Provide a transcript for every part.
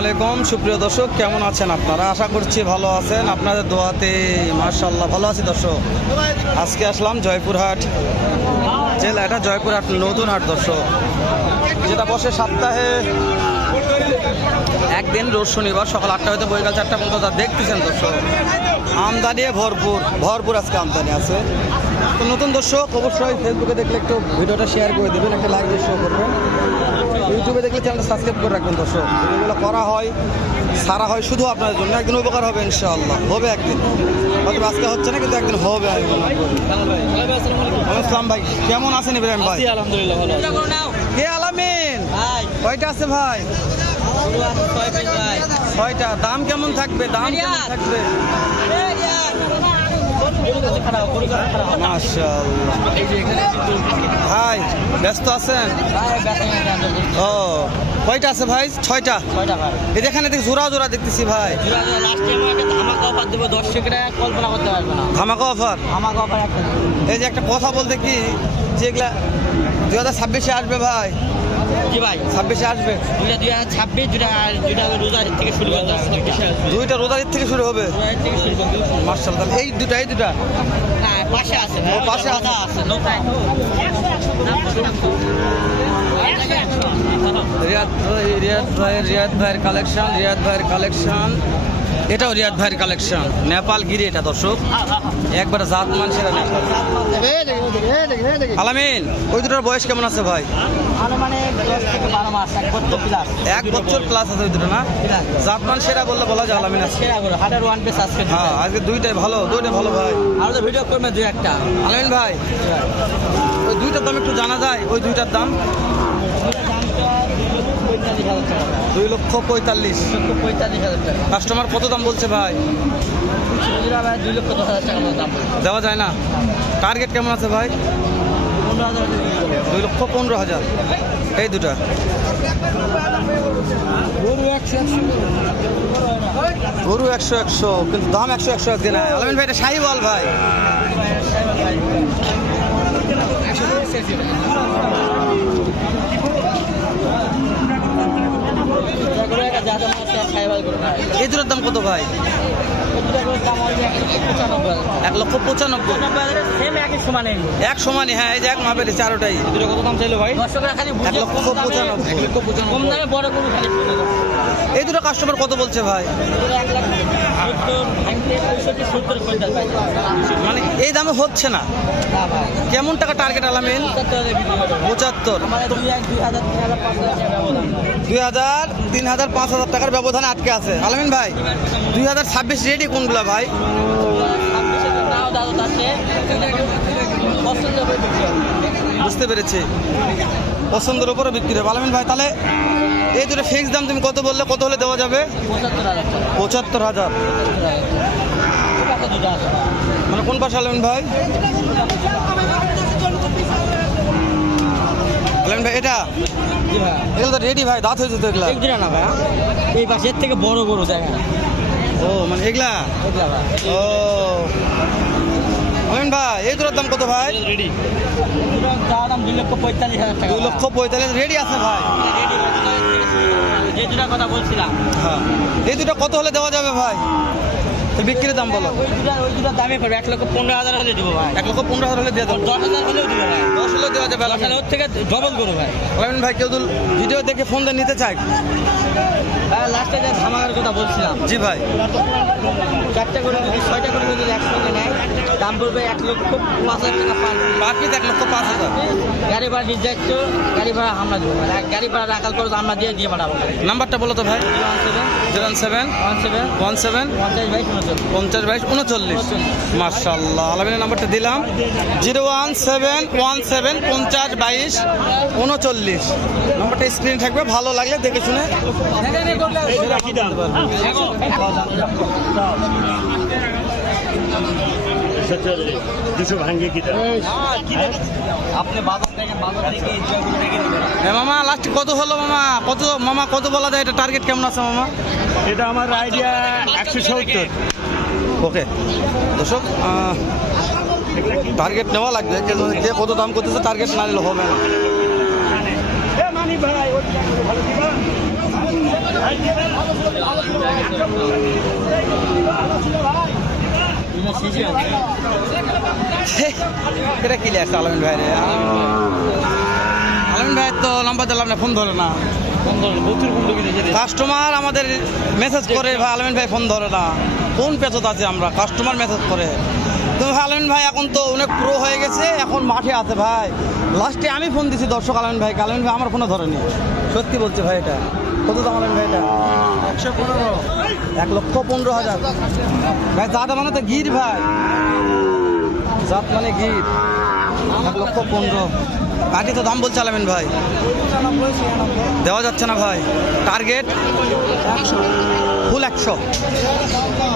আলাইকুম, সুপ্রিয় দর্শক, কেমন আছেন আপনারা? আশা করছি ভালো আছেন। আপনাদের দোয়াতে মার্শাল্লাহ ভালো আছি দর্শক। আজকে আসলাম জয়পুরহাট জেলা, এটা জয়পুরহাট নতুন হাট দর্শক। যেটা বসে সপ্তাহে একদিন রোজ শনিবার সকাল আটটা হয়তো বৈকাল চারটা পর্যন্ত তা দেখতেছেন দর্শক। আমদানি ভরপুর ভরপুর আজকে আমদানি আছে। তো নতুন দর্শক, অবশ্যই ফেসবুকে দেখলে একটু ভিডিওটা শেয়ার করে দেবেন, একটা লাইক দিয়ে শো করবেন। ইউটিউবে দেখলে চ্যানেলটা সাবস্ক্রাইব করে রাখবেন দর্শক। এগুলো করা হয় সারা হয় শুধু আপনাদের জন্য। একদিন উপকার হবে ইনশাআল্লাহ। হবে একদিন। হয়তো আজকে হচ্ছে না কিন্তু একদিন হবে আমি মনে করি। আসসালাম ভাই কেমন আছেন ইব্রাহিম ভাই? আলহামদুলিল্লাহ ভালো কে আলামিন? কয়টা আছে ভাই? ছয়টা দাম কেমন থাকবে? দাম কেমন থাকবে? ভাই ব্যস্ত আছেন? ও কয়টা আছে ভাই? ছয়টা? এই যেখানে দেখি জোড়া জোড়া দেখতেছি ভাই। ধামাকা অফার এই যে একটা কথা বলতে কি যেগুলা দুই হাজার ছাব্বিশে আসবে ভাই। জি ভাই ছাব্বিশে আসবে? দুইটা দুই হাজার ছাব্বিশ দুইটা দুইটা রোজার থেকে শুরু করতে দুইটা রোজার থেকে শুরু হবে। মার্শাল এই দুটা এই দুটা না পাশে আছে। পাশে আছে। রিয়াদ ভাই রিয়াদ ভাই রিয়াদ ভাইয়ের কালেকশন রিয়াদ ভাইয়ের কালেকশন এটাও রিয়াদ ভাইয়ের কালেকশন নেপাল গিরি এটা, দর্শক। একবার জাত মান নেপাল। আলামিন, ওই দুটোর বয়স কেমন আছে ভাই? এক বছর প্লাস আছে ওই দুটো, না? জাত মান সেটা বললে বলা যায় আলামিন আছে সেরা হ্যাঁ আজকে দুইটাই ভালো দুইটাই ভালো ভাই। আর তো ভিডিও করবে দুই একটা আলামিন ভাই, ওই দুইটার দাম একটু জানা যায়, ওই দুইটার দাম? পঁয়তাল্লিশ হাজার টাকা দুই লক্ষ পঁয়তাল্লিশ পঁয়তাল্লিশ হাজার টাকা। কাস্টমার কত দাম বলছে ভাই? ভাই দুই লক্ষ দশ হাজার টাকা দাম দেওয়া যায় না। টার্গেট কেমন আছে ভাই? পনেরো হাজার। দুই লক্ষ পনেরো হাজার। এই দুটা। গরু একশো একশো। কিন্তু দাম একশো একশো আজকে নাই। আলামিন ভাই এটা শাহিওয়াল ভাই একটা জাত আমার আছে, সাইবাল গরু ভাই। এই দুটার দাম কত ভাই এক লক্ষ পঁচানব্বই এক সমানে। সমানই হ্যাঁ এই যে এক মাপের চারোটাই দুটো কত দাম চাইলো ভাই? এক লক্ষ পঁচানব্বই। এক লক্ষ পঁচানব্বই। কম দামে বড় গরু দেবো। এই দুটো কাস্টমার কত বলছে ভাই। মানে এই দামে হচ্ছে না। কেমন টাকা টার্গেট আলামিন পঁচাত্তর। দুই হাজার, তিন হাজার, পাঁচ হাজার টাকার ব্যবধানে আটকে আছে। আলামিন ভাই, দুই হাজার ছাব্বিশ রেডি কোনগুলা ভাই? বুঝতে পেরেছি। পছন্দের উপরে বিক্রি হবে। আলামিন ভাই তাহলে এই দুটো ফিক্স দাম তুমি কত বললে? কত হলে দেওয়া যাবে? পঁচাত্তর হাজার। মানে কোন পাশে আলামিন ভাই? আলামিন ভাই এটা? এগুলো তো রেডি ভাই দাঁত হয়েছে তো এগুলা। না ভাই এই পাশের থেকে বড় গরু দেখেন ও মানে এগুলা? ও। ভাই এই দুটোর দাম কত ভাই? রেডি চাওয়া দাম দুই লক্ষ পঁয়তাল্লিশ হাজার টাকা দুই লক্ষ পঁয়তাল্লিশ রেডি আছে ভাই? যে কথা বলছিলাম। হ্যাঁ। এই দুটো কত হলে দেওয়া যাবে ভাই? তো বিক্রির দাম বলো। ওই দুটা ওই দামে পড়বে। এক লক্ষ পনেরো হাজার হলে দিব ভাই। এক লক্ষ পনেরো হাজার হলে দিয়ে দেবো। দশ হাজার হলেও দিব ভাই। দশ হলে দেওয়া যাবে দশ হাজার ওর থেকে ডবল ভাই। ভাই কেউ ভিডিও দেখে ফোন নিতে চায় ভাই লাস্টে যে ধামাকার কথা বলছিলাম। জি ভাই। চারটে করে যদি ছয়টা করে যদি একসঙ্গে নেয় দাম পড়বে এক লক্ষ পাঁচ হাজার টাকা পার পিস এক লক্ষ পাঁচ হাজার। গাড়ি ভাড়া নির্যাতিত গাড়ি ভাড়া আমরা দেবো। গাড়ি ভাড়া রাখাল করে আমরা দিয়ে দিয়ে পাঠাবো। নাম্বারটা বলো তো ভাই। One seven one seven one seven পঞ্চাশ বাইশ উনচল্লিশ। পঞ্চাশ বাইশ উনচল্লিশ। মার্শাল্লাহ আলামিনের নাম্বারটা দিলাম। Zero one seven one seven পঞ্চাশ বাইশ উনচল্লিশ। নাম্বারটা স্ক্রিনে থাকবে ভালো লাগলে দেখে শুনে দুশো ভাঙ্গে কি আপনি বাজার থেকে বাজার থেকে এই জায়গাগুলো রেখে দেবেন হ্যাঁ মামা লাস্ট কত হলো মামা? কত মামা কত বলা যায়? এটা টার্গেট কেমন আছে মামা? এটা আমার আইডিয়া একশো সত্তর। ওকে দর্শক টার্গেট নেওয়া লাগবে কে- কে কত দাম করতেছে টার্গেট না নিলে হবে না। ভাই এটা কি আসছে আলমিন ভাই রে আলমিন ভাই তো নাম্বার দিলাম না ফোন ধরে না। কাস্টমার আমাদের মেসেজ করে ভাই আলমিন ভাই ফোন ধরে না। কোন পেছত আছে আমরা? কাস্টমার মেসেজ করে। তো ভাই আলমিন ভাই এখন তো অনেক প্রো হয়ে গেছে এখন মাঠে আছে ভাই। লাস্টে আমি ফোন দিছি দর্শক আলমিন ভাই আলমিন ভাই আমার ফোনে ধরেনি। সত্যি বলছি ভাই এটা। কত দাম আলমিন ভাই এটা? একশো পনেরো এক লক্ষ পনেরো হাজার। ভাই দাদা মানে তো গির ভাই। জাত মানে গির। এক লক্ষ পনেরো। কাটি তো দাম বলছে আলামিন ভাই? দেওয়া যাচ্ছে না ভাই। টার্গেট? ফুল একশো।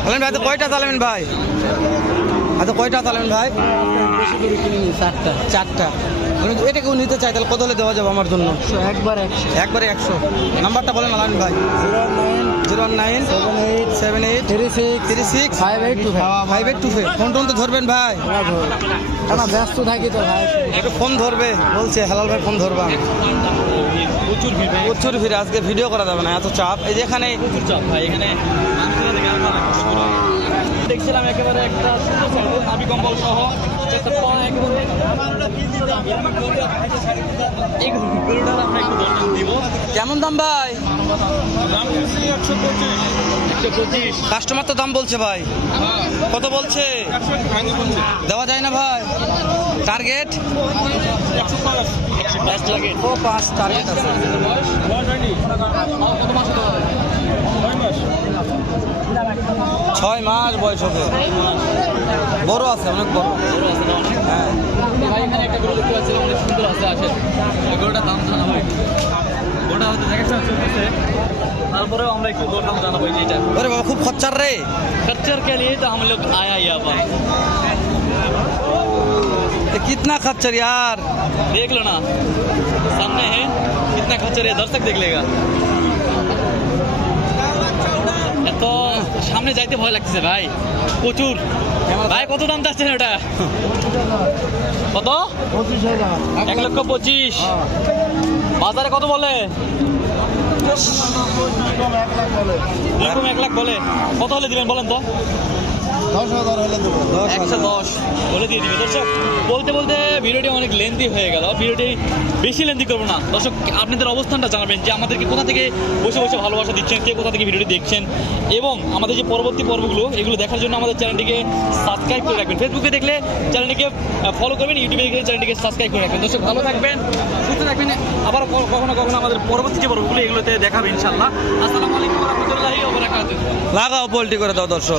আলামিন ভাই তো কয়টা চালাবেন ভাই? আচ্ছা কয়টা চালাবেন ভাই? চারটা। চারটা আমি এটা কেউ নিতে চাই তাহলে কত হলে দেওয়া যাবে আমার জন্য? একবার একশো। একবারে একশো। নাম্বারটা বলেন আলামিন ভাই। Zero nine seven eight seven eight three six three six five eight two five. Eight two five. Phone tone তো ধরবেন ভাই। না ব্যস্ত থাকি তো ভাই। একটু ফোন ধরবে বলছে হেলাল ভাই ফোন ধরবা। প্রচুর ভিড় প্রচুর ভিড় আজকে ভিডিও করা যাবে না এত চাপ। এই যে এখানে প্রচুর চাপ ভাই এখানে মানুষেরা দেখে আমার অনেক কষ্ট হয়। দেখছিলাম একেবারে একটা সুন্দর ছেলে, নাভি কম্বল সহ। কেমন দাম ভাই? কাস্টমার তো দাম বলছে ভাই। কত বলছে? দেওয়া যায় না ভাই। টার্গেট ও পাঁচ। টার্গেট আছে। ছয় মাস বয়স হবে বড় আছে অনেক বড় হ্যাঁ ভাই এখানে একটা গরু দেখতে পাচ্ছিলাম অনেক সুন্দর আছে আসে ওই গরুটার দাম জানা ভাই গরুটা হয়তো দেখাচ্ছে চলতেছে তারপরেও আমরা একটু গরুর দাম জানাবো এই যে এটা अरे बाबा खूब खच्चर रे खच्चर के लिए तो हम लोग आया यहाँ पर ये कितना खच्चर यार देख लो ना सामने है कितना खच्चर है दर्शक देख लेगा সামনে যাইতে ভয় লাগছে ভাই। প্রচুর। ভাই কত দাম চাচ্ছেন ওটা কত? এক লক্ষ পঁচিশ। বাজারে কত বলে? এরকম এক লাখ বলে। কত হলে দিবেন বলেন তো? দশ বলে দিয়ে দর্শক বলতে বলতে ভিডিওটি অনেক লেন্দি হয়ে বেশি লেন্দি না। দর্শক আপনাদের অবস্থানটা যে আমাদেরকে কোথা থেকে বসে বসে ভালোবাসা দিচ্ছেন কে কোথা থেকে ভিডিওটি দেখছেন এবং আমাদের যে পরবর্তী পর্বগুলো এগুলো দেখার জন্য আমাদের চ্যানেলটিকে করে রাখবেন। ফেসবুকে দেখলে চ্যানেলটিকে ফলো করবেন ইউটিউবে দেখলে চ্যানেলটিকে সাবস্ক্রাইব করে রাখবেন। দর্শক ভালো থাকবেন সুস্থ থাকবেন। আবার কখনো কখনো আমাদের পরবর্তী যে পর্বগুলো এগুলোতে দেখাবেন ইনশাল্লাহ আসসালামু আলাইকুম রহমতুল্লাহি লাগাও করে দাও দর্শক।